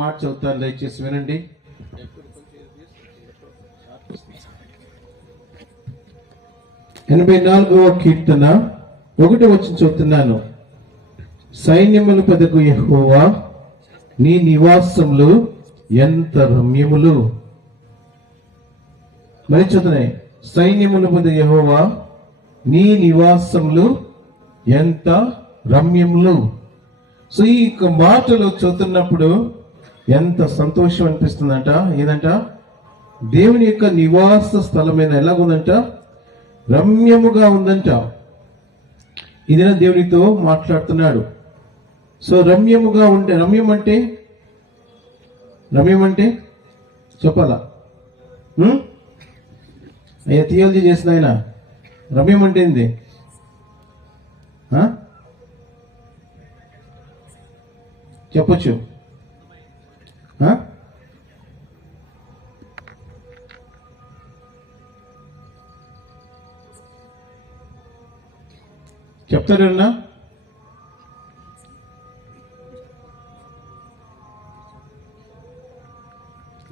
మాట చదువుతాను, దయచేసి వినండి. 84వ కీర్తన 1వ వచనం చదువుతున్నాను. సైన్యముల పెదకు యెహోవా, నీ నివాసములు ఎంత రమ్యములు. మరి చదువుతున్నాయి, సైన్యముల పెద యెహోవా, నీ నివాసములు ఎంత రమ్యములు. సో ఈ మాటలు చదువుతున్నప్పుడు ఎంత సంతోషం అనిపిస్తుందంట. ఏదంట, దేవుని యొక్క నివాస స్థలమైన ఎలాగుందంట, రమ్యముగా ఉందంట. ఇదేనా దేవునితో మాట్లాడుతున్నాడు. సో రమ్యముగా ఉంటే, రమ్యం అంటే చెప్పాలా? అయ్యా థియాలజీ చేసిన ఆయన, రమ్యం అంటే ఏంది? చెప్పచ్చు. చెప్తారన్నా?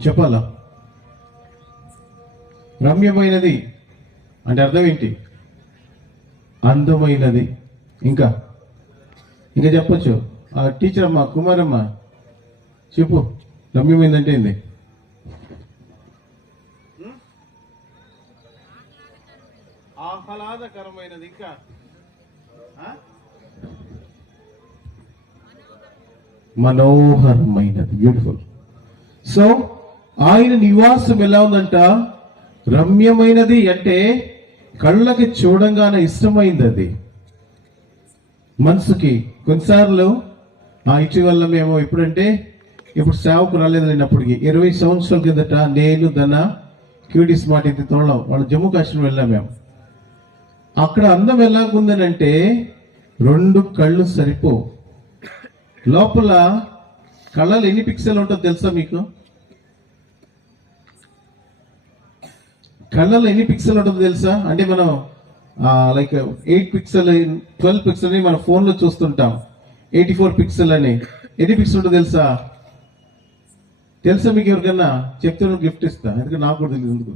చెప్పాలా? రమ్యమైనది అంటే అర్థం ఏంటి? అందమైనది. ఇంకా చెప్పచ్చు. ఆ టీచర్ అమ్మ, కుమారమ్మ చెప్పు, రమ్యమైందంటే ఏంది? ఆహ్లాదకరమైనది. ఇంకా మనోహరమైనది, బ్యూటిఫుల్. సో ఆయన నివాసం ఎలా ఉందంట? రమ్యమైనది. అంటే కళ్ళకి చూడంగానే ఇష్టమైంది అది మనసుకి. కొన్నిసార్లు ఇటీవల మేము ఇప్పుడు సేవకు రాలేదు లేనప్పటికీ 20 సంవత్సరాల కిందట నేను క్యూటీ స్మార్ట్ ఇది తోళం వాళ్ళు జమ్మూ కాశ్మీర్ వెళ్ళాం మేము. అక్కడ అందం ఎలాగుందనంటే 2 కళ్ళు సరిపో. లోపల కళ్ళలో ఎన్ని పిక్సెల్ ఉంటుందో తెలుసా మీకు? కళ్ళలో ఎన్ని పిక్సెల్ ఉంటుందో తెలుసా? అంటే మనం లైక్ 8 పిక్సెల్ 12 పిక్సెల్ అని మన ఫోన్లో చూస్తుంటాం. 84 పిక్సెల్ అని. ఎన్ని పిక్సెల్ ఉంటుందో తెలుసా మీకు? ఎవరికన్నా చెప్తే గిఫ్ట్ ఇస్తా, ఎందుకంటే నాకు కూడా తెలియదు. ఎందుకు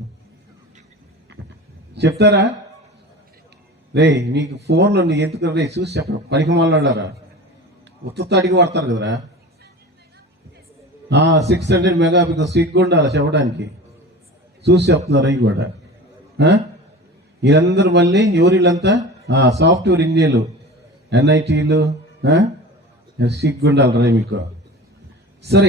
చెప్తారా? రే మీకు ఫోన్లో ఎందుకు రే చూసి చెప్పడం, పనికి మాట్లాడారా? ఉత్తడికి వాడతారు కదరా. 600 మెగాపిక్సెల్ సిగ్గు ఉండాలి చెప్పడానికి. చూసి చెప్తున్నారు అవి కూడా. వీళ్ళందరూ మళ్ళీ వీళ్ళంతా సాఫ్ట్వేర్ ఇంజనీర్లు, NITలు, సిగ్గుండాలి రా మీకు. సరే.